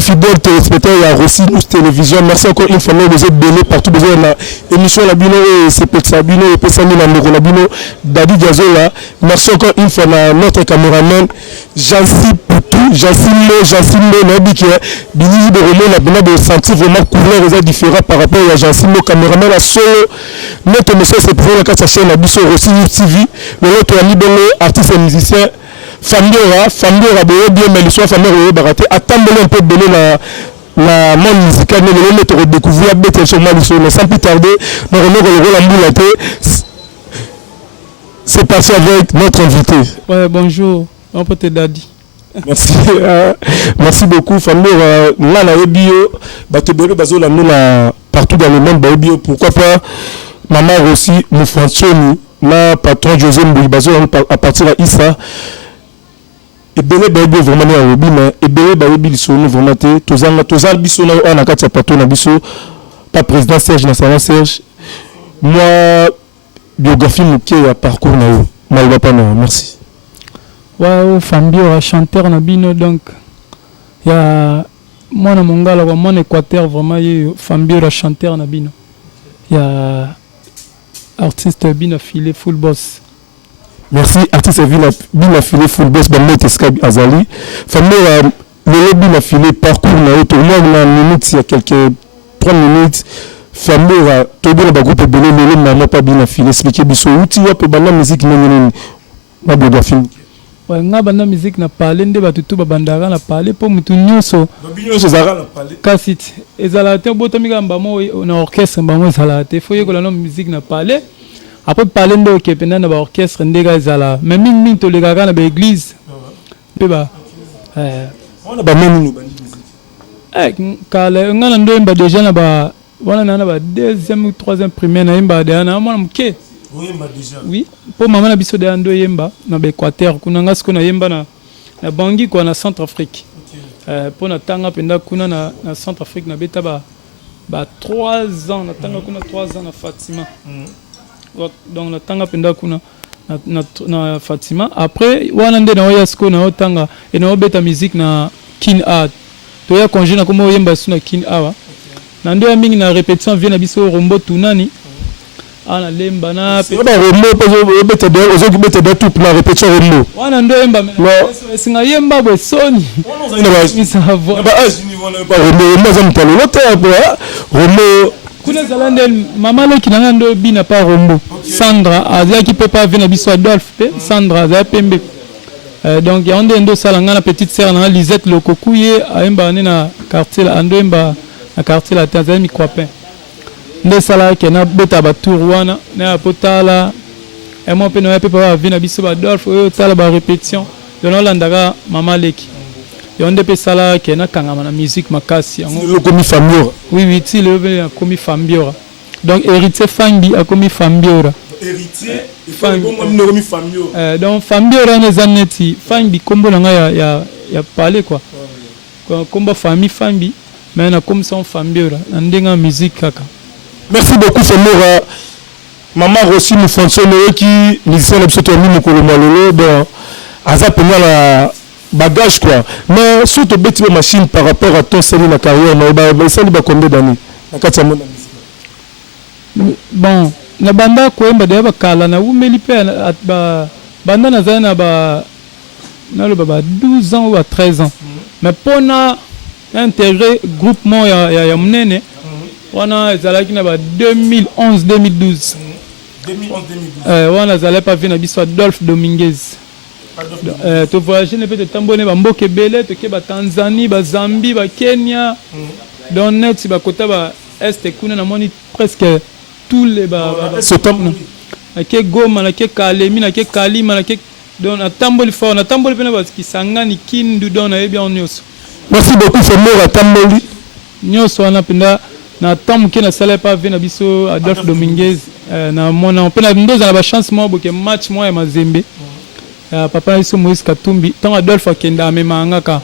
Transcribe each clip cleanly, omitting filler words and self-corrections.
Fidèles téléspectateurs, il y a aussi News Télévision. Merci encore une fois, vous êtes bénis partout. Vous avez l'émission La Bino et c'est peut-être Sabino et Pessani Namoro La Bino, Dadi Diazola. Merci encore une fois à notre caméraman Jansi Poutou, Jansi Mo, Nabi qui est Bini de Romo, la Bina de sentir vraiment couleur différent par rapport à Jansi Mo, caméraman à solo. Notre monsieur c'est pour la casse chaîne à Bisso aussi TV. Le autre ami Bongo, artiste et musicien. Fambiora bien mais l'histoire Fambiora baraté attendez un peu de la monde musical mais le mettre découvrir bête sur moi sans plus tarder nous allons la moulaté c'est passé avec notre invité. Ouais, bonjour on peut te daddy. Merci merci beaucoup Fambiora là la bio batebelo bazola nous partout dans le monde bio pourquoi pas maman aussi nous François là patron José Mbuibazo à partir de Issa. Et belé baby vraiment na obi mais et belé baby lisonu vraiment te tozanga biso na on a kati pato na biso pas président Serge na salon Serge moi biographie muke ya parcours na yo malba pas non merci waaw Fambiora chanteur na bino donc ya mwana mongala kwa mon Équateur vraiment ye Fambiora chanteur na bino ya artiste bino filé full boss. Merci artiste Bina filé full boss Bamé Teskabi Azali. Fambiora le Bina filé parcours na auto moi na minutes il y a quelques 3 minutes Fambiora tout bien ba groupe belé le maman pas Bina filé expliquer biso outi wa pe bana musique nini na biographie. Ouais nga bana musique na parler nde batutu ba bandara na parler pour mutu nyonso. Nyonso zara na parler. Kasit ezalate botomi gamba mo na orchestre mbango ezalate foye ko la musique na parler. Après parler de que pendant dans l'orchestre ndega zala mais mingi to lega na l'église pe ba on a ba menu kala ngana ndo imba déjà na ba wana na ba deuxième ou troisième première na imba de na mwana mke oui imba déjà oui pour maman na biso de ando yemba na ba Équateur kuna ngasko na yemba na Bangui kwa na Centrafrique pour na tanga penda kuna na Centrafrique na beta ba 3 ans na tanga kuna 3 ans na Fatima. Donc la tanga penda kuna na Fatima après wana nde na yasko na otanga et na obeta musique na kin art to ya congé na komo yemba suna kin awa na ndo ya mingi na répétition vient na biso rombo tunani ana lemba na pe ba rombo pezo obeta de ozoki beta de tout na répétition rombo wana ndo yemba singa yemba bo soni ba azini wana ba rombo za mtalo lote rombo kuna zalande mama le kinanga ndo bina pa rombo Sandra azia qui peut pas venir biso Adolphe pe Sandra azia pembe donc ya onde ndo sala ngana petite sœur na Lisette Lokokuye aemba na quartier la ando emba na quartier la Tanzanie Mikwapin ndo sala ke na beta ba tour wana na potala et moi pe no pe pas venir biso Adolphe o tala ba répétition de no landaka mama leki yonde pe sala ke na kangama na musique makasi yango komi Fambiora oui ti le komi Fambiora donc héritier Fambi a komi Fambiora héritier komi Fambiora donc Fambiora na zaneti Fambi kombo na ya parler quoi kombo famille Fambi mais na comme son Fambiora ndenga musique kaka. Merci beaucoup Fambiora maman Rossi nous fonctionne qui musicien na biso to mi mokolo malolo donc azap na bagage quoi mais surtout bête machine par rapport à ton série la carrière mais ça va combien d'années na kati ya mona bon na banda koemba de bakala na umeli pe ba banda na zana ba na lo ba 12 ans ou 13 ans mais pona intégrer groupement ya mnene wana ezalaki na ba 2011 2012 wana zala pa vina biso Adolphe Dominguez. Tu voyages ne peut te tamboner ba mboke belé te ke ba Tanzanie ba Zambie ba Kenya donc net ba kota ba est kuna na moni presque tous les ba ce temps na ke Goma na ke Kalemi na ke Kalima na ke donc na tamboli fort na tamboli pena ba kisangani kindu donc na bien nyos. Merci beaucoup Fambiora tamboli nyos wana penda na tamu ke na sala pa vena biso Adolphe Dominguez na mona pena ndoza na ba chance mo boke match mo ya Mazembe papa iso Moïse Katumbi tant Adolphe akenda amema ngaka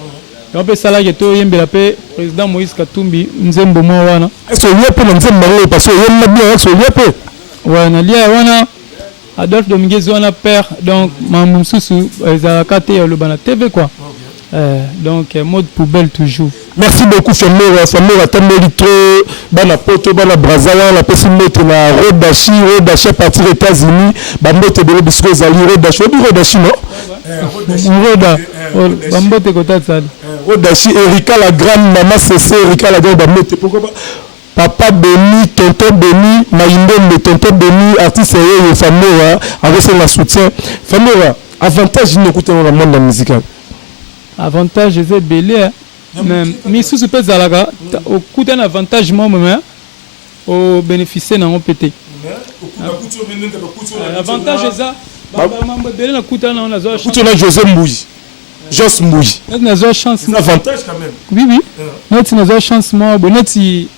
donc pe sala ke to yembela pe président Moïse Katumbi nzembo mo wana est-ce que yé pe nzembo parce que yé na bien est-ce que yé pe ouais na lia wana Adolphe Dominguez wana père donc mamou susu ezalaka te le bana TV quoi. Donc mode poubelle toujours. Merci beaucoup Famera tamboli trop bana poto bana brazawa la pesi moto na Rodashi à partir des États-Unis bambote belo bisco zali Rodashi non Roda bambote kota zali Rodashi Erika la grande maman c'est Erika la grande bambote pourquoi pas Papa Beni, tonton Beni, Maïndembe, tonton Beni, artiste et Famera avec son soutien. Famera, avantage d'écouter dans le monde musical. Avantage c'est belé mais sous ce peut zalaga au coup d'un avantage moi même au bénéficier dans mon pété avantage c'est ça belé na kuta na zo chance na José Mbouji Jos Mbouji na zo chance avantage quand même oui notre na zo chance moi boneti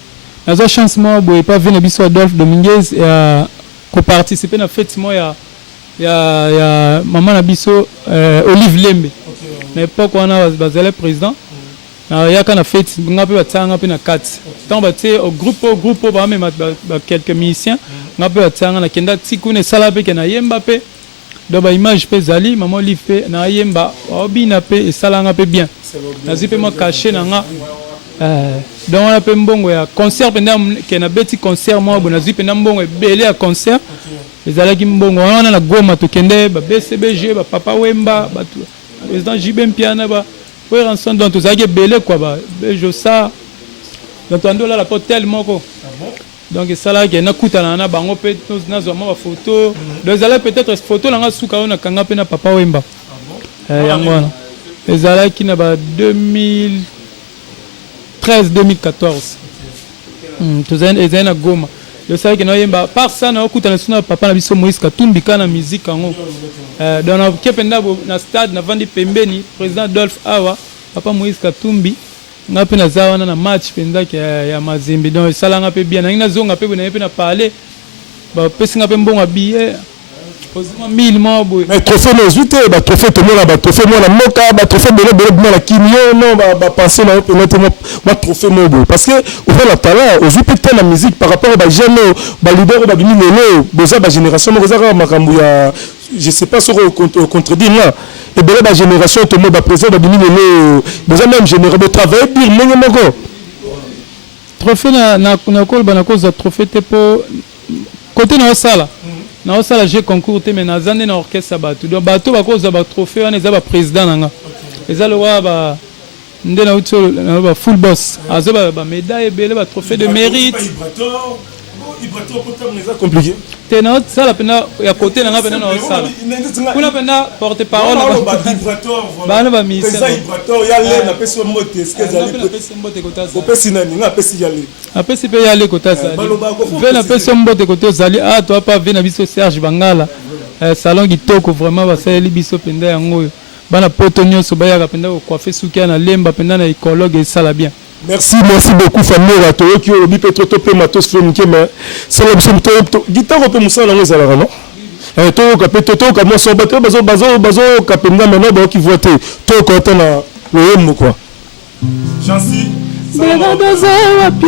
na zo chance moi boy pas venir biso Adolphe Dominguez et ko participer na fête moi ya maman na biso Olive Lembe mais pourquoi on a basé le président il y a quand fait on peut attendre peu na 4 tant bah tu au groupe bah même quelques musiciens on peut attendre na kenda tikune sala pe na yemba pe donc bah image pe zali maman Olive pe na yemba obina pe et sala nga pe bien na zipe moi caché na nga donc on a pe mbongo ya concert pendant que na beti concert moi bon na zipe na mbongo belé à concert les alaki mbongo on a na goma to kende ba BCBG ba Papa Wemba ba président Jibem Piana ba pour ensemble donc tous avez belé quoi ba je ça donc on là la porte tellement quoi donc ça là qui na kuta na bango pe na zo ma photo donc allez peut-être photo là suka on a kanga pe na Papa Wemba yango na les alaki na ba 2013 2014 tous avez na goma le ça que na par ça na kuta na suna papa na biso Moïse Katumbi kana musique ango donc na kependa na stade na vandi pembeni président Adolphe awa papa Moïse Katumbi nga pe na zawa na match penda ya Mazembe donc ça la nga pe bien na ina zonga pe na pe na parler ba pesi nga pe mbonga billet posement 1000 mois mais trophée nos vite ba trophée tout monde ba trophée moi la moka ba trophée de la kinyo non ba penser na peut-être moi trophée mo parce que au fait la talent aux peut la musique par rapport ba jeune ba leader ba bimi lelo boza ba génération mo za makambu ya je sais pas sur contredire là et belle ba génération tout monde ba présent ba bimi lelo boza même génération de travail dire monyo moko trophée na col ba na cause trophée te po côté na sala na osala j'ai concours te mais na zande na orchestre bato donc bato bakoza ba trophée wana eza ba président nanga eza le wa ba nde na utso na ba full boss azo ba médaille belé ba trophée de mérite Ibrato pourtant c'est compliqué te na sala pena ya côté nanga pena na osala kuna pena porte parole ba ba mi c'est Ibrato ya le na peso mote est-ce que zali ko pesi nani nga pesi yale apesi pe yale kota zali ve na peso mbote koto zali ah toi pas ve na biso Serge Bangala salon kitoko vraiment ba sali biso penda yango bana poto nyonso ba ya penda ko coiffer suki na lemba penda na écologue et ça la bien. Merci beaucoup Famera to ki obi petro to pe matos fenike mais c'est l'option to guitare pe musala ngo zala non to ka pe to ka mo so bato bazo ka penda maintenant ba ki vote to ko tana le yemo quoi Jansi Bela doza wapi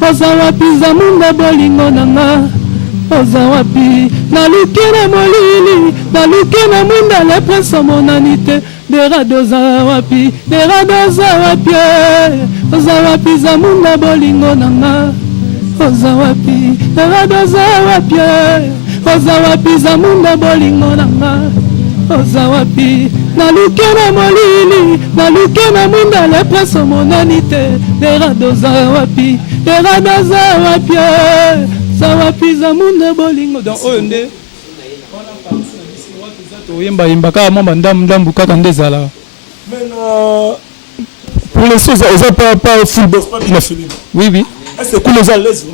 oza wapi za munda bolingo nanga oza wapi naluki na molili naluki na munda le prince monanité Dera doza wapi oza wapi za munda bolingo nanga oza wapi dera doza wapi za munda bolingo nanga oza wapi naluki na molili naluki na munda le prince monanité dera doza wapi za wapi za munda bolingo donc oyo nde oyemba yemba kaka mwa ndambu kaka nde ezala pour les choses ils pas full boss pas bien fini oui est-ce que nous à l'aise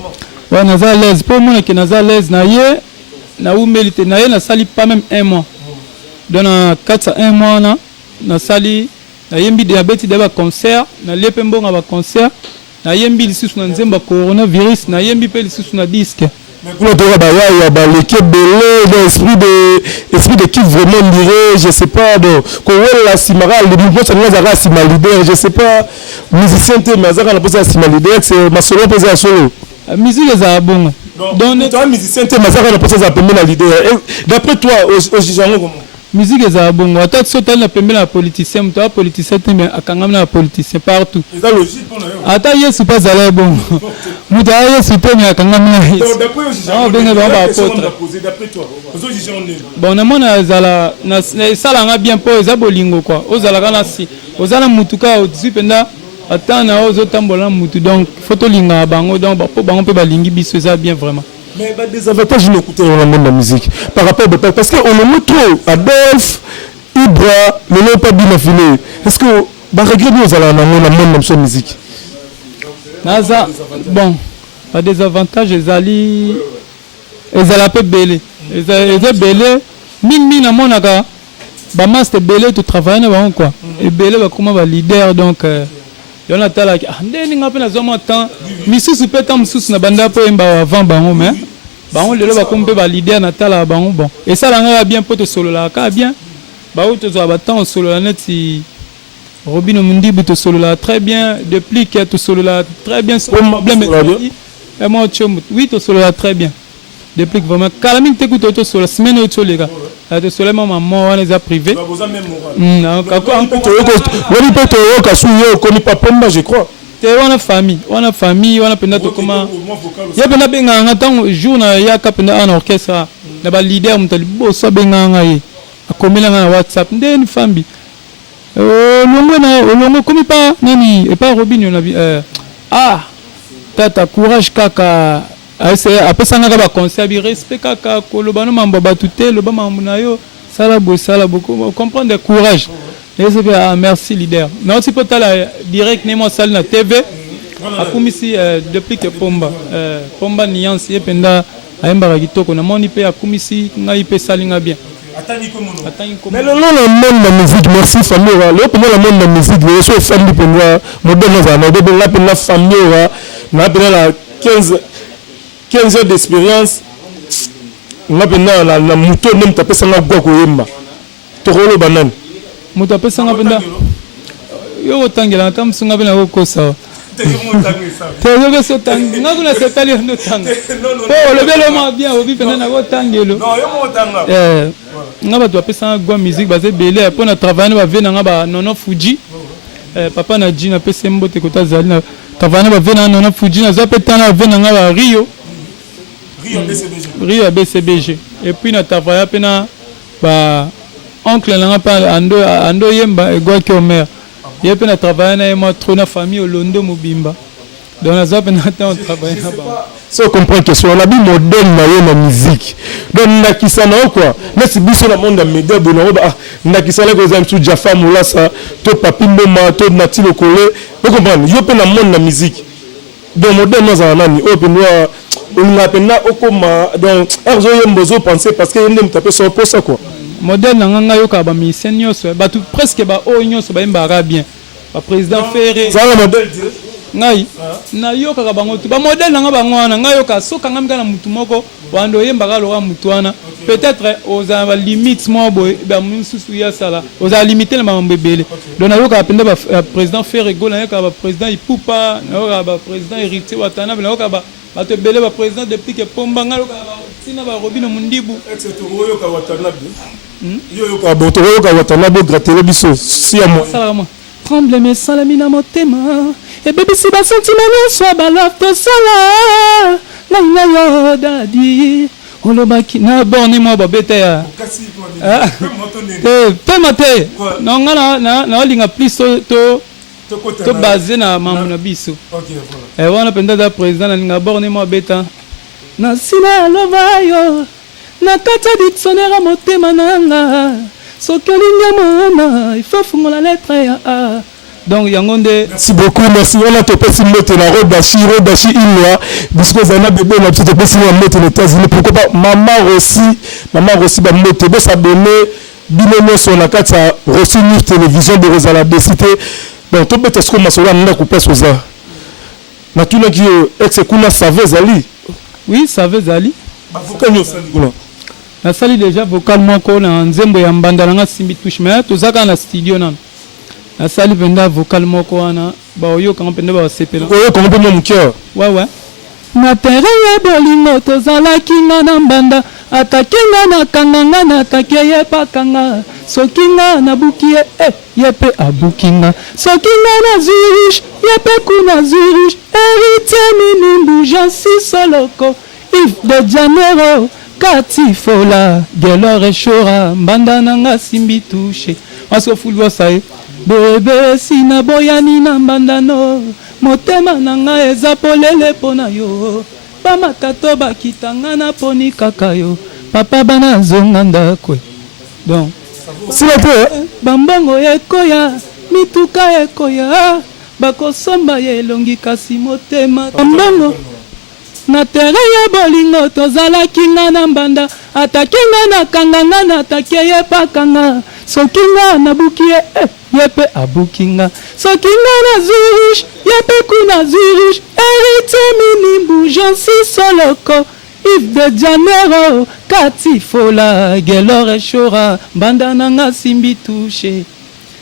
vraiment ouais naza à l'aise pour moi que naza à l'aise na ye na umélité na ye na sali pas même un mois donc na 4 à 1 mois na sali na yembi diabète de ba concert na lepe mbonga ba concert na yembi lisusu na nzemba coronavirus na yembi pe lisusu na disque Mais pour il y a l'équipe belé, l'esprit d'équipe vraiment dirait, je sais pas, donc quand la Simara, le mouvement ça nous a Sima leader, je sais pas, musicien mais ça on a Sima leader, c'est ma solo posé à solo. Musique est bon. Donc toi musicien mais ça on a posé à premier leader. D'après toi au Gijango comment? Musique est bon. Attends que soit la première politicien, toi politicien mais à Kangam la politicien partout. C'est logique pour nous. Attends hier c'est pas ça bon. Muta hier c'est pas mais à Kangam la. Donc d'après au Gijango. D'après toi. Au Gijango. Bon na mona zala na sala nga bien po za bolingo quoi. Ozala kana si. Ozala mutuka ozipenda attends na ozotambola mutu donc photo linga bango donc po bango pe balingi biso ça bien vraiment. Mais des avantages de l'écouter dans le monde de la musique par rapport au parce qu'on le montre trop Adolphe, Ibra, le nom pas bien affilé. Est-ce que regret nous allons dans le monde de la musique? Bon, pas des avantages, ils allaient peu belé. Ils allaient belé, mine à mon aga, bah master belé tout travail na ba quoi. Et belé va comment va leader donc on a tala ndeni ngape na zoma temps misusu pe tam misusu na banda po emba avant bango mais bango lelo ba kompe ba leader na tala bango bon et ça la nga bien poto solo la ka bien ba auto zo ba temps solo la net si Robino Mundibu to solo la très bien depuis que to solo la très bien problème et moi oui to solo la très bien depuis que vraiment calamine t'écoute auto solo semaine auto les gars to solo maman on les a privés je crois. On a famille, on a pendant comment. Il y a pendant benga tant jour na ya ka pendant un orchestre na ba leader mutali bo so benga ngai akomela na WhatsApp ndeni famille. Longo comme pas nani et pas Robinho na tata courage kaka après ça na ba concert bi respect kaka koloba no mamba batute lo ba mamuna yo sala beaucoup comprendre le courage. Merci leader. Non, c'est pas direct Nemo Sal na TV. Akumisi depuis que Pomba Niance et Penda Aembara Kitoko na moni pe akumisi ngai pe salinga bien. Mais le monde de la musique, merci famille. Le monde de la musique, je suis fan du Penda, modèle la famille, on a la 15 heures d'expérience. On a la mouton même tapé ça na gwa koyemba. Tokolo banane. Moto apesa nga penda yo otangela tam sunga bena ko sawa te yo so tangi nga kuna setali ndo tanga po le belo ma bien obi pena na ko tangelo non yo mo tanga nga bato apesa nga musique basé belé pour na travailler ba vena nga ba nono Fuji papa na Jina pesa mbote ko tazali na travailler ba vena nono Fuji na zapetana vena nga ba Rio BCBG et puis na travailler pena ba oncle n'a pas ando yemba ego ki omer yepe na travailler na moi trop na famille au Londo Mobimba donc na zape na temps travailler na ba so comprendre que sur la bi modèle na musique donc na kisana quoi mais si biso na monde média bona na kisana ko za mtu Jaffa Moulassa to Papi Mboma to Nati Lokole vous comprenez yo pe na monde na musique donc modèle na za nani open on a pena okoma donc erzo yembozo penser parce que ndem taper sur pour ça quoi modèle nanga yoka ba misien nyonso ba tout presque ba o nyonso ba mbara bien ba président Ferré ça le modèle ngai na yoka ka bango ba modèle nanga bango wana ngai yoka soka ngam kana mutu moko wando yembaka lo mutu wana peut-être aux limites mo boy ba mususu ya sala aux limiter na mambe belé donc na yoka penda ba président Ferré go na yoka ba président Ipupa na yoka ba président Héritier Watana na yoka ba te belé ba président depuis que Pomba ngalo ka sina ba Robino Mundibu etc yoka Watana yoka boto yoka Watana bo gratter biso si à moi tremble mais sans la mina motema et bébé si ba sentiment soit ba love to sala na yo dadi olobaki na borni mo ba bete ya te mate non na linga plus to basé na mamu na biso et wana penda da président na linga borni mo beta na sina lovayo na kata dictionnaire motema nanga soki olingi mona il faut fungola lettre ya A donc yangonde merci beaucoup merci on a topé si moto na rodashi inwa bisco zana bébé na petite topé si moto les États-Unis pourquoi pas maman aussi ba moto be s'abonner binono sur la carte Rossi News télévision de Rosala décité bon to peut être comme ça na couper ça na tuna ki ex kuna savez ali Oui, ça veut zali. Vocal no sali kuna. Na sali déjà vocal moko na nzembo ya mbanda nga simbi touche mais tozaka na studio na. Na sali penda vocal moko wana ba oyo quand penda ba sepela. Oyo quand penda mon cœur. Ouais. Na terre ya bolingo tozala kinga na mbanda atakenga na kanganga na takeye pakanga sokinga na bukie yepe abukinga sokinga na zurich yepe kuna zurich héritier minimbu jansi soloko Yves de Janeiro Kati Fola Gelore Shora mbanda nanga simbi touche aso fulwa sai bebe sina boyani na mbanda no motema nanga eza polele pona yo bamakato bakitanga na poni kaka yo papa bana zonga ndakwe donc bambongo ekoya mituka ekoya bakosomba ye elongi kasi motema bambongo na tere ya bolingo tozalaki nga na mbanda atakenga na kanganga na takeye pakanga sokinga na bukie yepe abukinga sokinga na zurich yepe kuna zurich héritier minimbu jansi soloko Yves de Janeiro Kati Fola Gelore Shora mbanda nanga simbi touche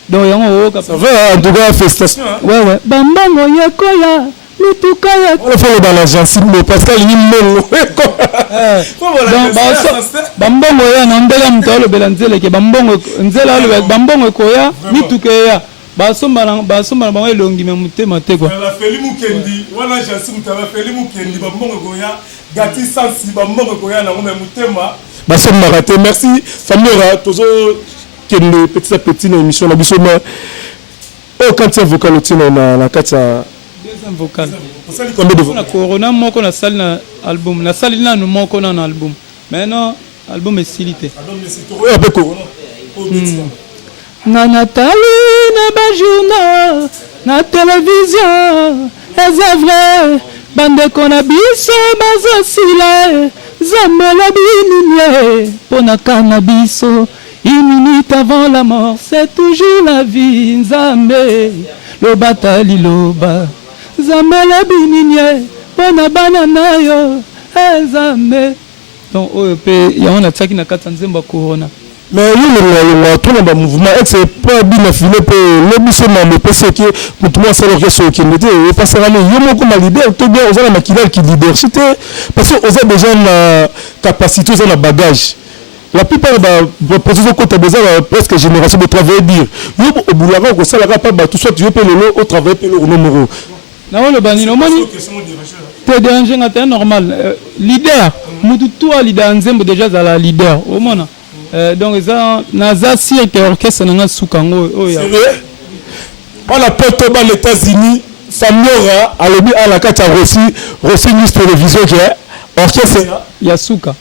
donc yango ça va en tout cas félicitations ouais bambongo yekoya mituka on fait le balance mais Pascal ni mongo bambongo ya na mbela mtolo belanzele ke bambongo nzela lo bambongo koya mituka ya basomba bango elongi me mutema te quoi la feli mukendi wana jansi mutaba feli mukendi bambongo koya gati sansi bambongo koya na ngome mutema basomba raté merci famille tozo kende petit à petit na émission na bisoma au quand vocal otino na kata deuxième vocal osali combien de vocal na corona moko na sali na album na sali na moko na album mais non album esilité album esilité un peu corona na Nathalie na bajournal na télévision c'est vrai bandeko na biso bazosila zamela bininye pona kana biso une minute avant la mort c'est toujours la vie nzambe loba tali loba zamela bininye pona bana nayo nzambe donc oyo pe yango na tsaki na kata nzembo corona mais il tourne dans mouvement c'est pas bien filé pour le mission mais parce que pour tout le monde c'est l'orchestre qui était et parce que il y a comme leader tout bien aux gens qui leadership parce que aux a déjà la capacité aux a bagage la plupart des professeurs côté besoin presque génération de travail dire yo au boulot ko ça la pas tout soit tu peux le au travail pe le numéro na le bani no mani te déranger ngata normal leader mutu toi leader nzembo déjà za la leader au mona donc ça naza cirque orchestre nanga sukango oya on appelle tout les États-Unis Samora alobi à la carte Rossi News Télévision qui orchestre Yasuka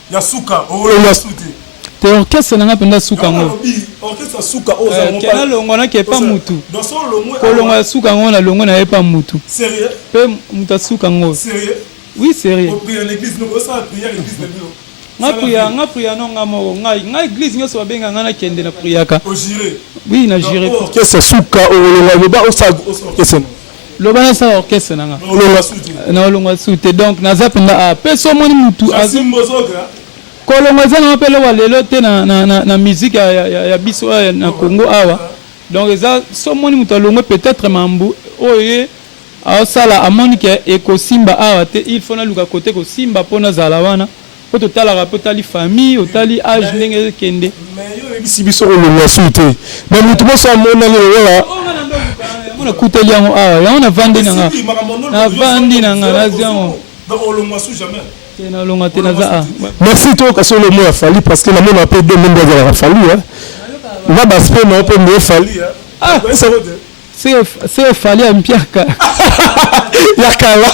o Yasuti te orchestre nanga penda sukango orchestre suka oza kena longo na ke pa mutu kolonga sukango na longo na pas mutu sérieux pe muta sukango sérieux oui sérieux au prier l'église nous ça prier l'église de Bilo nga priya no nga moko nga église nyonso babenga nga na kende na priaka au juré oui na juré que c'est suka o ba o sa orchestre loba na sa orchestre nanga na olongwa sute donc naza penda a pe so moni mutu azimbozoka kolongwa zana pele wa lelo te na musique ya biso na Congo awa donc eza so moni mutu alongwe peut-être mambu oye asala amoni ke ekosimba awa te il faut na luka côté ko simba pona zala wana po totala rapport tali famille otali âge ndenge kende mais yo ebisi biso ko longwa sute mais mutu boso amona le wala on a kuteli yango awa yango na vandi nanga na vandi nanga naziango donc on longwa su jamais tena longa tena za merci toi kasi le mot a fallu parce que la mona a peu de monde a fallu hein va baspe na peu mieux fallu hein ça va c'est fallu un piaka yakala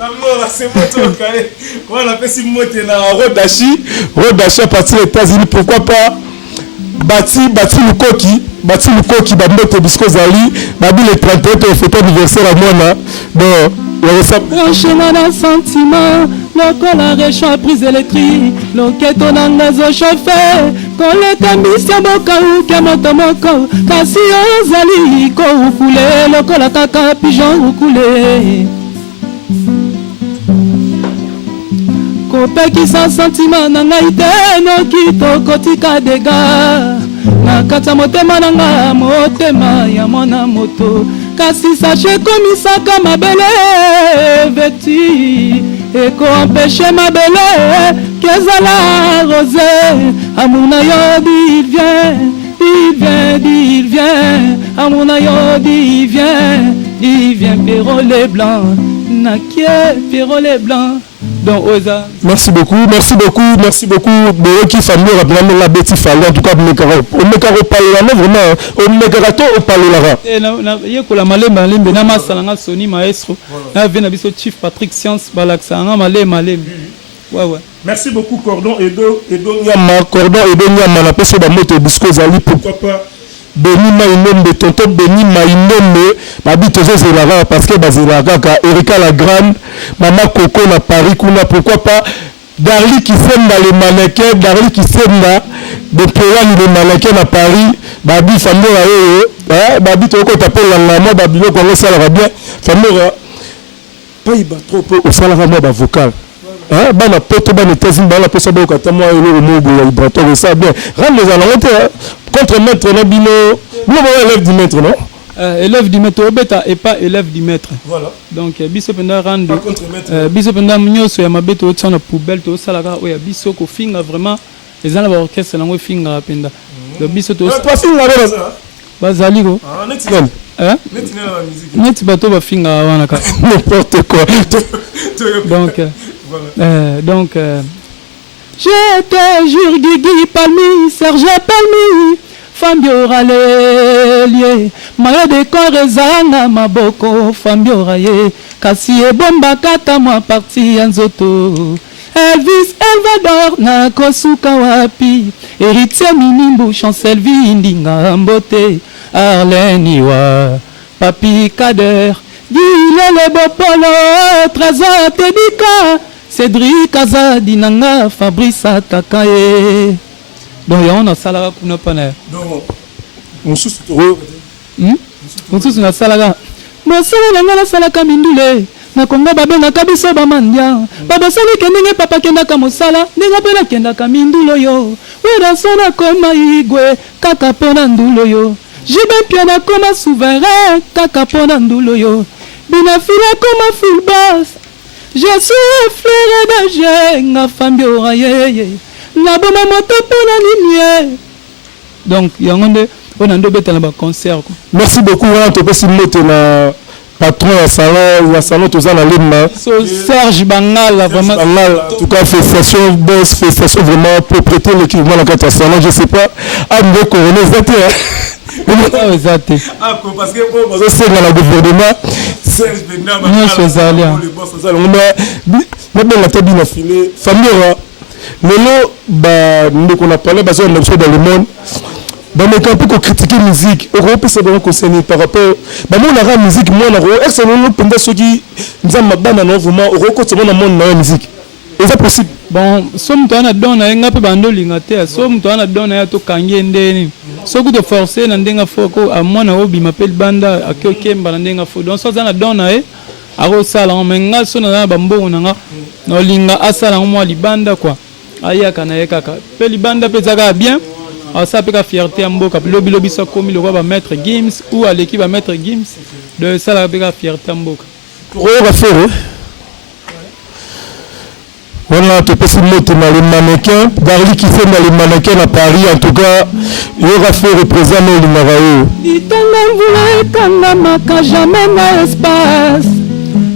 Amora, c'est moto carré. On appelle si moto na Rodashi à partir des États-Unis, pourquoi pas bati Lukoki, Bambote Bisco Zali, Babi le 31 fête anniversaire à moi donc il y a ça. Branchement d'un sentiment, le la réchaud à prise électrique, l'enquête on a gaz au chauffeur, quand le camisien boka ou kamoto moko, kasi ozali ko ukule, le la kaka pigeon ukule. nakopekisa sentiment na ngai te noki tokotika dega na kati ya motema na nga motema ya mwana moto kasi sache komisaka mabele veti ekoempeshe mabele kezala rosé amour na yo il vient amour na yo il vient Pierrot blanc nakie Pierrot blanc donc oza merci beaucoup de qui famille rapidement la bêtise fallait en tout cas on me caro parler là vraiment on me carato au parler là et na yekola malemba na masala nga Sony maestro na vena biso chief Patrick Science balaksa nga malemba ouais merci beaucoup Cordon et Nyama na peso ba moto bisco zali pourquoi pas Beni Maïnombe, tonton Beni Maïnombe, Babi Tozo Zelara, parce que Bazelara, Erika la Grande, Maman Coco na Paris, Kuna, pourquoi pas, Darli qui s'aime dans les mannequins, Darli qui s'aime dans les programmes de mannequins à Paris, Babi Famora, Babi Toko t'appelle la maman, Babi le Congo Salara bien, Famora, pas il bat trop au Salara moi vocal. Hein, bana poto bana tezin bana posa ba okata moi le mogo ya vibratoire ça bien rendre les alentours contre maître na bino nous on élève du maître non élève du maître obeta et pas élève du maître voilà donc biso penda rendre biso penda nyoso ya mabeto tsana poubelle to salaka oya biso ko finga vraiment les ana ba orchestre nango finga penda donc biso to pas finga ba bazali ko hein net bato ba finga wana ka n'importe quoi donc je te jure Guigui Palmi Serge Palmi Fambio Ralelie Mayo de Korezanga Maboko Fambio Raye kasi ebomba kata mwa parti ya nzoto Elvis Elvador na kosuka wapi Héritier Minimbu Chancel Vindinga Mbote Arlene Iwa Papi Kader Gilele Bopolo Trésor Tedika Cédric Azadi Nanga Fabrice Atakaye donc on a salaga kuna pana donc on sous-toro on sous na salaga mo sala ngala salaka mindule na konga babenga kabiso bamandia baba sali kendenge papa kendaka mosala ndinga pena kendaka mindulo yo wera sona koma igwe kaka pona ndulo yo jibe piana koma souverain kaka pona ndulo yo bina fila koma full bass je suis flairé de jenga fambio raye na boma moto pona linie donc yangonde on a ndobeta na ba concert quoi merci beaucoup on te pesi moto na patron ya salon tous na lemma so Serge Bangala vraiment en tout cas félicitations boss félicitations vraiment pour prêter l'équipement dans le salon je sais pas à me couronner zate parce que bon c'est dans le gouvernement Serge Bangala le boss ça on a la tête bien filée famille lelo ba ndeko na parler bazo na dans le monde dans mes camps pour critiquer musique Europe c'est vraiment concerné par rapport ba mon la musique moi na est ce non pendant ceux qui nzamba bana non vraiment Europe c'est mon monde na musique est-ce possible bon somme to na dona ngape bando linga te somme to na dona ya to kangi ndeni soku to forcer na ndenga foko a mwana obi m'appelle banda akokemba na ndenga fo donc so za na dona aro sala menga so na bambo na nga no linga asala mo libanda quoi ayaka na yekaka pe libanda pe zaka bien ça peut ka fierté ya mboka lobi lobi so komi le ba maître Gims ou à l'équipe à maître Gims de ça la pe ka fierté ya mboka pour va faire voilà tu peux se mettre dans les mannequins Darli qui fait dans les mannequins à Paris en tout cas il aura fait représenter le Maraï itanga voulait kanga maka jamais na espace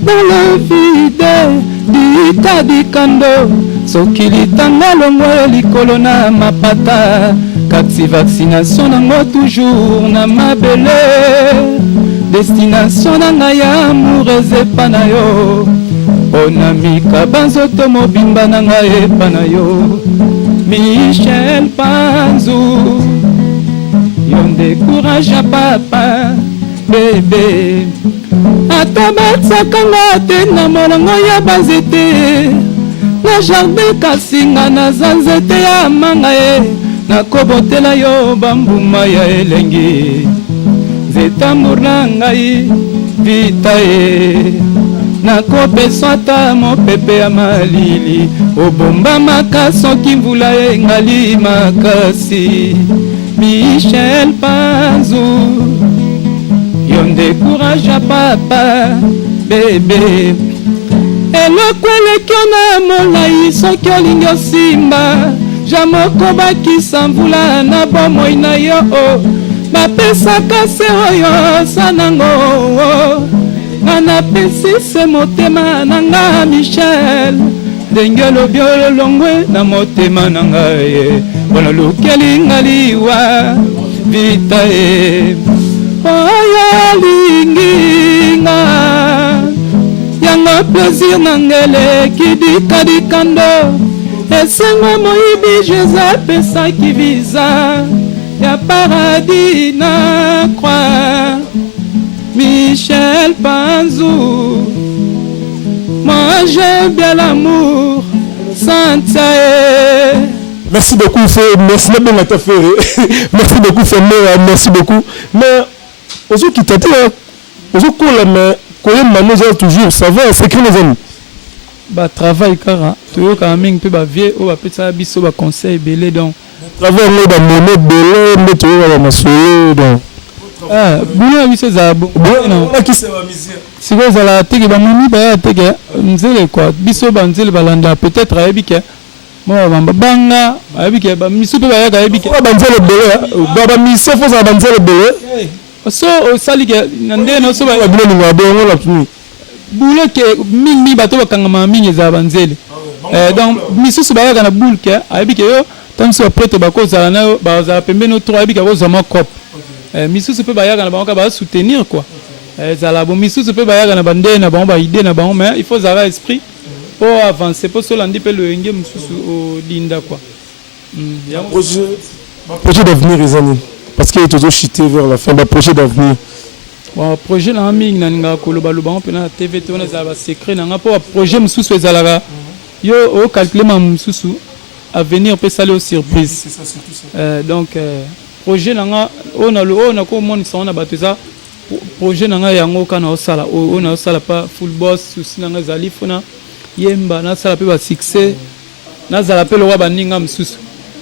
dans le vide dita dikando soki litanga longo likolo na mapata kasi vaccination nango toujours na mabele destination na ngai ya amoureuse epa na yo mpona mikaba nzoto mobimba na ngai epa na yo Michel Panzu yo nde courage ya papa bebe ata batsakanga te na molongo ya banzete na jardin kasi nga naza nzete ya manga ye nakobotela yo bambuma ya elenge nzeta mur na ngai vita ye nakopesa ata mopepe ya malili obombamaka soki mvula engali makasi. Michel Panzu, yo décourage papa bébé elokweleki na molai soki olingi osimba jamoko bakisa mvula na bomoi na yo bapesaka se oyo sanango nga napesi se motema na nga Michel ndenge lobi olongwe na motema na ngai wana lukeli ngaliwa vita oyo lingi nga yango plaisir na ngele kidikadikando esengo moyibi Jésus apesaki visa ya paradis na croix. Michel Panzu, moi j'aime bien l'amour Santae. Merci beaucoup, Frère. Merci bien à ta frère. Merci beaucoup, Frère. Merci beaucoup. Mais, aux autres qui t'attendent, aux autres qui ont la toujours, ça va, c'est écrit les amis. Bah, travail, car tu vois, quand même, tu vas vieux, ou après ça, biso, va conseil, belé, donc. Travail, on va mener belé, mais tu vas ma soleil, donc. Ah, boulot, biso, ça, bon, non. Qui c'est ma misère? Si vous avez la tête, bah, mon bah, tête, nzele, quoi. Biso, bah, nzele, balanda, peut-être, avec, moi, banga, avec, bah, miso, peut être, avec. Ah, banzele, belé, bah, miso, faut ça, banzele, belé. So, au sali, nande, non, so, bah, boulot, on va fini. Boulot, que, mi, bateau, kangama, mi, za, banzele. Donc, miso, so, bah, na boule, avec, yo, tant que prête, bah, cause, à la, bah, za, pembe, no, trois, avec, cause, ma cop. Miso, so, peut, bah, na, bah, soutenir, quoi. Zala, bon, miso, so, peut, bah, na, bandé, na, bah, idée, na, bah, mais il faut, avoir esprit. Pour avancer, pour cela, on dit que le Engem au Linda quoi. Projet d'avenir, les amis. Parce qu'il est toujours chité vers la fin. Projet d'avenir. Bon, projet là, ming nanga kolobaluba on peut na TV to na za secret nanga pour projet mususu ezalaka. Yo au calculer ma mususu à venir peut saler aux surprises. Donc projet nanga on a ko mon son na batuza projet nanga yango kana osala on a osala pas full boss souci nanga zalifuna. Yemba na sala pe ba succès na sala pe lo wa baninga msusu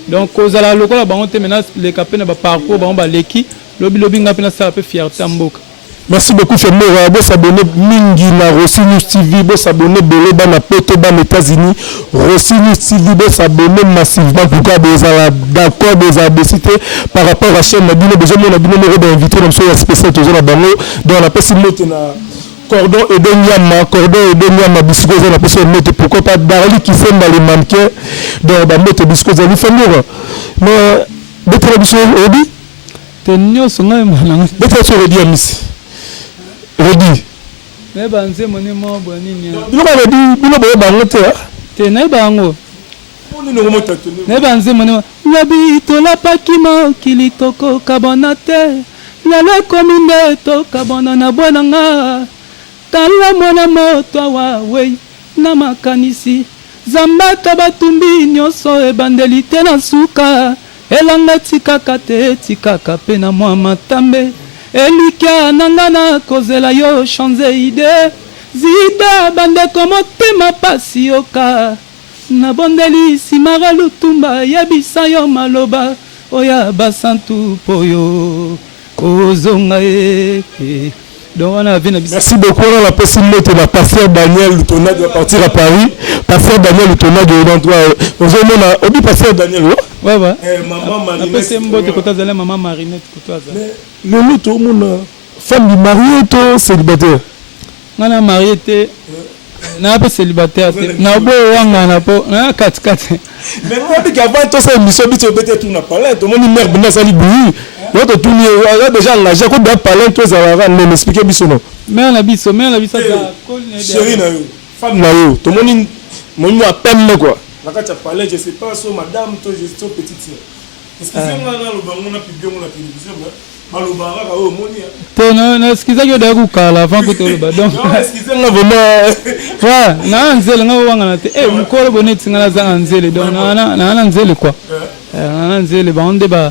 donc kozala lokola bango te mena le kapena ba parcours bango ba leki lobi nga pe na sala pe fierté mboka. Merci beaucoup Femera, bo s'abonner mingi na Rossi News TV, bo s'abonner belé ba na poto ba aux États-Unis, Rossi News TV bo s'abonner massivement pour que des d'accord des abécité par rapport à chaîne na bino besoin na bino d'inviter dans ce spécial toujours na bango dans la pesi mote na cordon et de nyama biscuits on a passé mettre pourquoi pas Darli qui fait dans les mannequins dans la moto biscuits ali famille mais de tradition odi tenyo songa mana de tradition odi amis odi mais banze moni mo boni nya bino ba bango te na bango oni no mo tatone ne banze moni labi to la pakimo kilitoko kabonate la la commune to kabona na bonanga tala mwana moto wawe na makanisi zambaka batumbi nyonso ebandeli te na suka elanga tikaka te tikaka pe na mwa matambe elikia nanga na kozela yo chanze ide zida bandeko motema pasi yoka na bondeli simara lutumba yebisa yo maloba oya basantu poyo kozonga donc on a vu. Merci beaucoup. On a la possibilité de passer Daniel Lutona de partir à Paris. Passer Daniel Lutona de l'endroit. Vous avez on dit passer Daniel. Ouais. Maman Marinette. Maman Marinette. Le luto, mon femme mariée, toi célibataire. On a marié, n'a pas célibataire. N'a pas wanga, n'a pas. N'a 4. Mais moi, avant, toi, c'est une mission, peut-être tout n'a pas l'air. Tout le monde est merde, mais ça lui bouille. L'autre tout est déjà engagé. Quand on parle, toi, ça va m'expliquer biso. Mais on a biso. Chérie, femme, tout le monde a peine, quoi. Là, quand tu as parlé, je ne sais pas, sur madame, toi, je suis petite. Excusez-moi, on a publié la télévision. Non, excusez-moi de avant que tu le bas. Donc, excusez-moi vraiment. Ouais, na nzele nga wanga na te. Mukolo boneti ngala za nzele. Donc na nzele quoi. Na nzele ba onde ba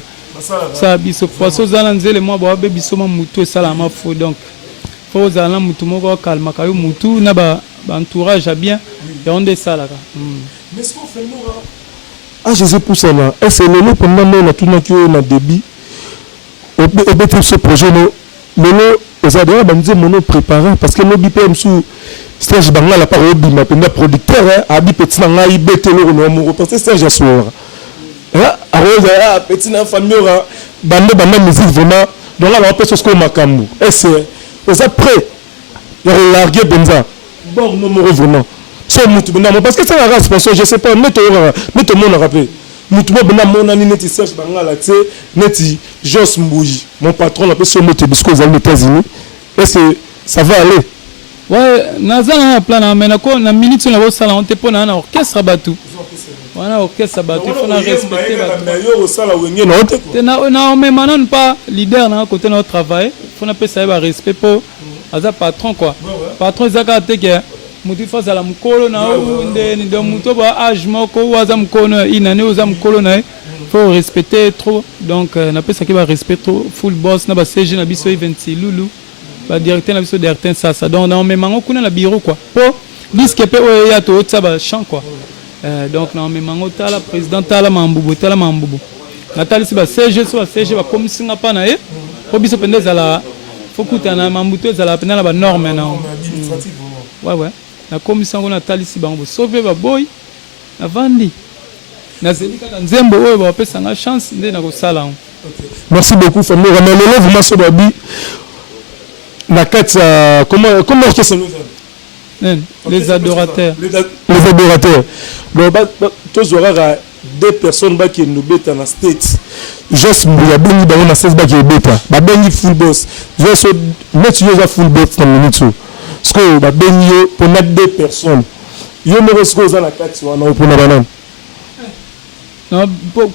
ça biso poisson za nzele moi ba be biso ma mutu sala ma fo donc. faut ozala mutu moko akalmaka yo mutu na entourage à bien et on desalaka. Mais ce qu'on fait nous ah je sais pour ça là est-ce que le pendant on a tout na débit et ce projet nous aux adhérents bandier mono préparé parce que nos BPM sous stage banga la par obima penda producteur abi petit na ngai betelo no mo parce que stage à soir petit na famille bande musique vraiment donc là on peut ce qu'on makambo est-ce aux après il y a largué benza bon non vraiment so mutu benda parce que ça la race parce que je sais pas mais tout le monde rappelle mutu benda mon ani neti serge banga la tse neti Jos Mbouyi mon patron la personne moto bisco aux États-Unis est-ce que ça va aller ouais nazana na plan mais na minute na bo sala on te pona na orchestre batu wana orchestre batu il faut na respecter batu meilleur au sala wenge na ote ko na mais maintenant pas leader na côté notre travail faut na pesa ba respect pour aza patron quoi patron zaka te que mutu face à la mukolo na ndeni de mutu ba âge moko waza mkono inane waza mkolo na faut respecter trop donc na pesa ki ba respect trop full boss na ba CG na biso 26 lulu ba directeur na biso directeur ça donc na memango kuna na bureau quoi po disque pe o ya to ça ba chant quoi donc na memango tala président tala mambubu natali si ba CG so ba CG ba komisinga pa na e po biso pendeza la faut kutana mambuto za la pena ba norme na ouais na commission on a talisi bango sauver ba boy na vandi na zelika na nzembo oyo ba pesa nga chance nde na ko sala. Merci beaucoup famille Ramelo vraiment so babi na kata comment orchestre les adorateurs les adorateurs donc tous aura deux personnes ba qui nous beta na state Jos Mbouyi bengi ba na 16 ba qui beta ba bengi full boss Jos mettre yo za full boss na minute parce que ba bengi pour mettre deux personnes yo me resko za na kati wana pour na banana non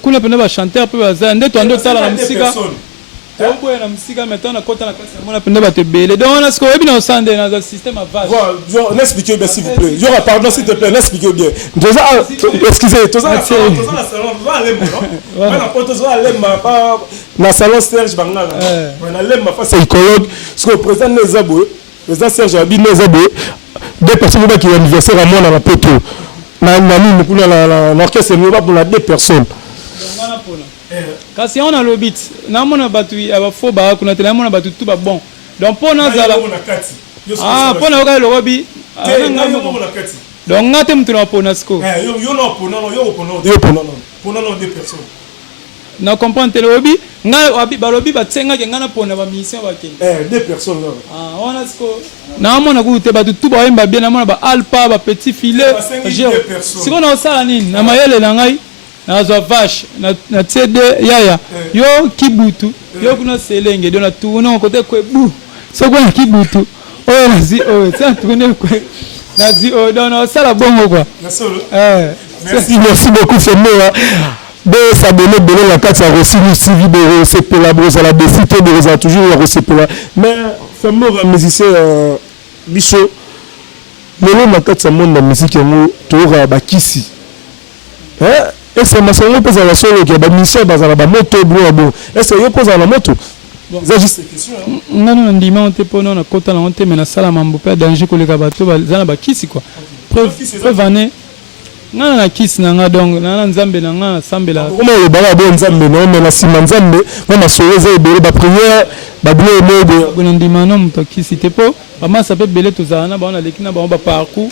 kuna pena ba chanteur pe baza nde to ando tala na musika Tombo na musika maintenant na kota na kasi mona pena ba te belé donc on a ce qu'on ebi na sande na système à vache voilà on explique bien s'il vous plaît yo pardon s'il te plaît explique bien excusez tout ça na salon va aller moi na poto zo aller ma pas na salon Serge Bangala na lemma face psychologue parce que président Nezabo président Serge Abi Nezabo deux personnes qui anniversaire à moi na poto na nani pour l'orchestre nous va pour la deux personnes kasi on a le beat na mona batu aba fo ba kuna tena mona batu tout ba bon donc pona zala pona ka le robi donc ngate mtu na pona sko yo pona deux personnes na comprendre le robi nga ba lobi ba tsenga ke ngana pona ba mission ba ke deux personnes là on a sko na mona ku te batu tout ba yemba bien na mona ba alpa ba petit filet si on a ça nini na mayele na ngai na zo vache na CD yaya yo kibutu yo kuna selenge dona tuona kote kwebu so kwa kibutu oh nazi oh ça tourner kwe nazi oh dona sala bongo quoi merci beaucoup Femera de s'abonner de la carte à Rossi Lucivi de Rosepela Brosa la Besité de Rosa toujours à Rosepela mais Femera musicien biso lelo na carte monde la musique mo tora bakisi et c'est ma sœur pose à la solo qui a mission dans la moto bon est-ce que pose à la moto c'est juste question non ndima on te pona na kota na on te mena sala mambo pe danger ko le kabato bazana ba kisi quoi preuve année ngana na kisi na nga donc na nzambe na nga sambela comment le bala bo nzambe no mais na sima nzambe na solo za ebele ba prière ba bilo mode bona ndima no mto kisi te po ama ça peut belé to zana ba on a lekina ba parcours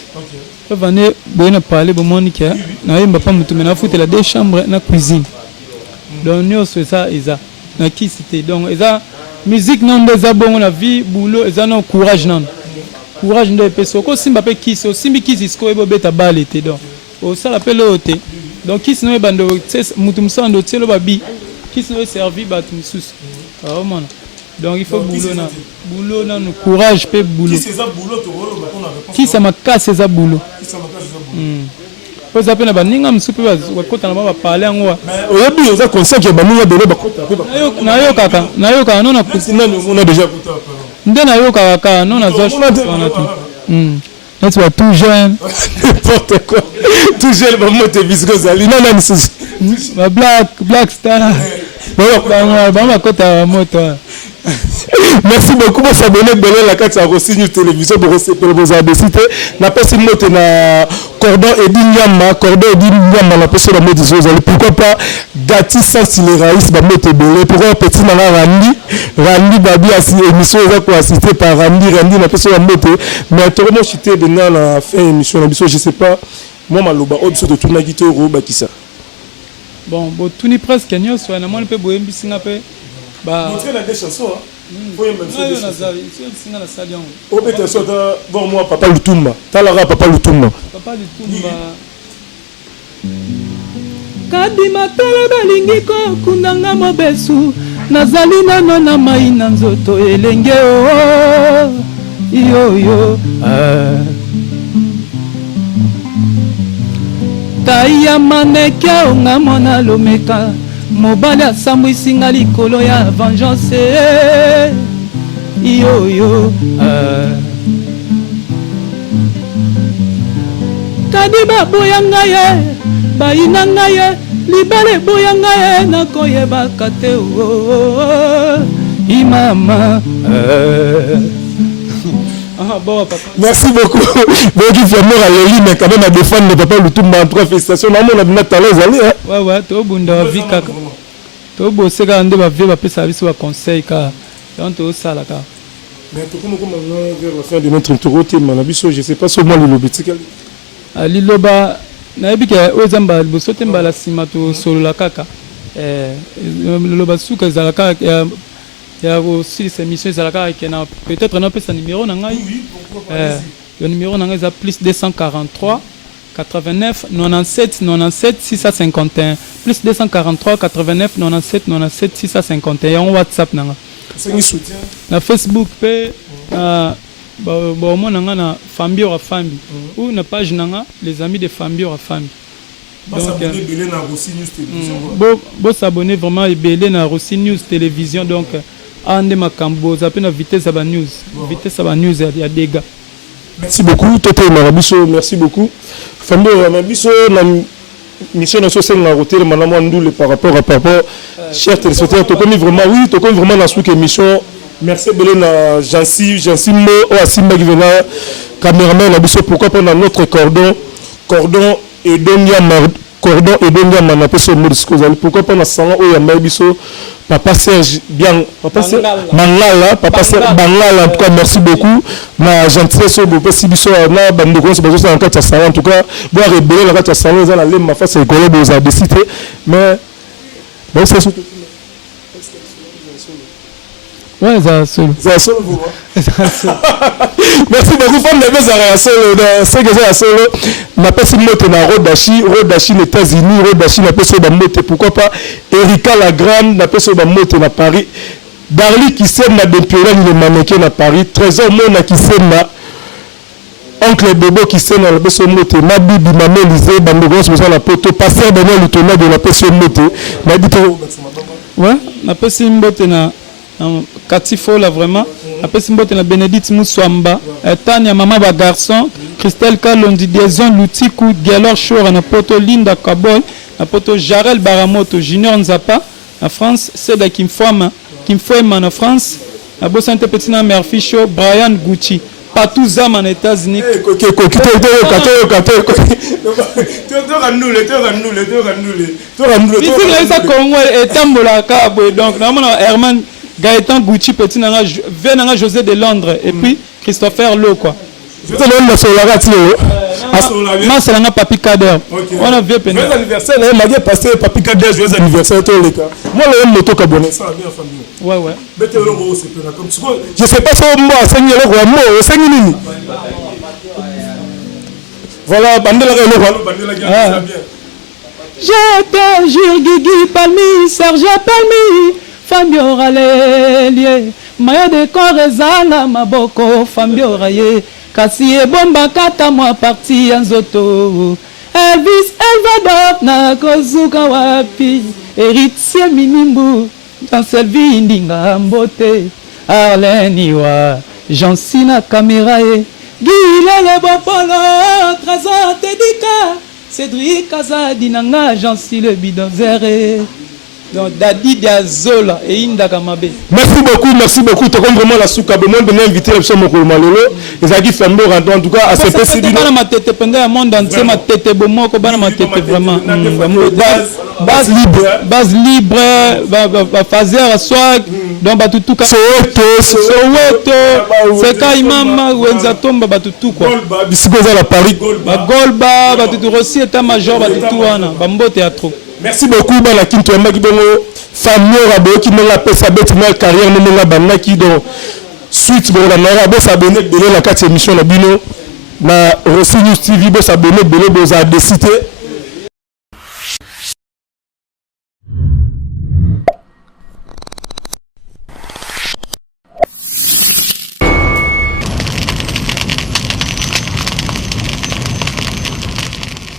venez bon parler bon monique na yemba pa mutu mena foutre la deux chambres na cuisine donc nous c'est ça isa na kisité donc isa musique non des abon na vie boulot isa non courage ndo peso ko simba pe kisi o simbi kisi sko ebo beta balete donc o ça l'appelle oté donc kisi no bando mutu msando tselo babi kisi no servi bat msus ah mona donc il faut boulot na no courage pe boulot qui c'est ça boulot to rolo ba on a réponse qui ça m'a cassé ça boulot Vous avez un ninga msupe wa kota na baba parler ngwa. Oyebi oza conseil ke baninga bele ba kota pe ba. Na yo kaka non na kusina on a déjà kota pa. Nde na yo kaka non na zo on a tout. Let's be tout jeune. N'importe quoi. Tout jeune ba moto bisco zali. Non black star. Ba kota moto. Merci beaucoup pour s'abonner à la carte à Rossi News Télévision pour vous abéciter. N'a pas si mot na cordon et dinyama na personne mot des choses. Pourquoi pas Gati sans les raïs ba mot belé pour un petit na Randi babi assi émission za pour assister par Randi na personne mot mais tout le monde chité de na fin émission na biso je sais pas moi maloba obso de tourna gitoro bakisa. Bon tout ni presque nyo so na moi pe boyembi singa pe ba montrer la des chansons bon moi papa Lutumba talara papa Lutumba kadima tala balingi kokundanga mobesu nazali nano na mai na nzoto elenge yo taiya maneke onga mona lomeka mobali asambwisinga likolo ya vengeance yo kadi baboya ngai bayina ngai libale boya ngai nakoyebaka te imama bon, papa. Merci beaucoup. Donc il faut à Loli, mais quand même à défendre le papa Lutumba en trois félicitations. On a talent allé. Ouais, to bunda vika. To bosser quand on va vivre après service ou conseil car donc to ça là car. Mais comment vers la fin de notre tour Manabiso, je sais pas seulement le lobitika. Ali loba na bika ozamba bosote mbala simato solo la kaka. Loba suka zalaka il y a aussi ces missions qui peut-être un peu ce numéro le numéro est plus 243 89 97 97 651 plus 243 89 97 97 651 en WhatsApp na Facebook pe bon moi na famille ou famille ou na page nanga les amis de famille ou famille. Donc s'abonner vraiment et belé na Rossi News Télévision donc Ande Makambo, ça peut vitesse à la news. Vitesse à la news, il y a des gars. Merci beaucoup, Toto Marabiso, merci beaucoup. Fando Marabiso, la mission de ce na route, madame Andoule par rapport à papa. Chers téléspectateurs, tu connais vraiment, oui, tu connais vraiment la suite émission. Merci Belena, Jansi Mo, Oasimba qui vient caméraman, la biso, pourquoi pas dans notre cordon et Donia Manapeso Modiskozali, pourquoi pas dans Salon Oyama Biso. Papa Serge bien, papa Serge Mangala, papa Serge Mangala, en tout cas merci beaucoup. Ma gentillesse au beau Sibiso, na bandeko c'est besoin en cas de salon en tout cas, boire rebeller la cas de salon, ils allaient ma face et coller aux a décidé, mais bon c'est surtout. Ouais, ça solo. Merci beaucoup, femme de Bézara solo, c'est que ça solo. Ma personne mote na Rodachi aux États-Unis, Rodachi na personne de mote, pourquoi pas Erika la Grande, na personne de mote na Paris. Darly qui s'aime na Dempiola, le mannequin na Paris. Trésor Mona qui s'aime na Oncle Bobo qui s'aime na la personne mote. Ma bibi, ma Mélisée, Bandegos, mais ça la poto. Passer dans le tournoi de la personne mote. Ma dit ouais, na personne mote na Katifo là vraiment après Simbote na Bénédicte Moussouamba Tania maman ba garçon Christelle Kalondi Diezon Loutikou Galor Chora na poto Linda Kabol na poto Jarel Baramoto Junior Nzapa na France Seda Kimfouama na France na Bosante Petit na Murphy Show Brian Gucci partout zam en États-Unis donc Herman Gaëtan Gucci petit nanga venanga José de Londres et puis Christopher Lo quoi. Je te donne la solara tio. Ma c'est la Papi Kader. On a vu peine. Joyeux anniversaire, là m'a passé Papi Kader joyeux anniversaire tous les cas. Moi le moto cabonné ça bien famille. Ouais. Bete le gros c'est pas comme je sais pas si moi seigneur le roi moi seigneur nini. Voilà bandela le roi bandela bien. Je te jure Guigui Palmi Serge Palmi Fambio Ralelie Maya de Korezana Maboko Fambio Raye Kasi Bomba Kata moi parti Anzoto Elvis Elvador na Kozuka Wapi Héritier Minimbu dans cette vie Ndinga Mbote Arleniwa Jansina Kamerae Guilele Bopolo Trésor Tedika Cédric Azadi Nanga Jansi le bidonzere Donc Dadi Diazola et Inda Kamabe. Merci beaucoup. Tu as vraiment la souka. Bon, on a invité le Somo Kolmalolo. Les agis Fembo en tout cas à ce petit bino. Ma tête pendant le monde entier ma tête bon ko bana ma tête vraiment. Base libre, ba fazer swag donc ba tout ka. Soweto, c'est kai mama wenza tomba ba tout quoi. Bisiboza la Paris. Ba Golba, ba tout aussi état major ba tout wana, ba mbote ya trop. Merci beaucoup bana Kinto Mbaki bongo famille rabo qui me la pesa bête ma carrière no nga bana ki do suite bon la mara bo s'abonner de la 4e émission na bino na Rossi News TV bo s'abonner bele bo za décider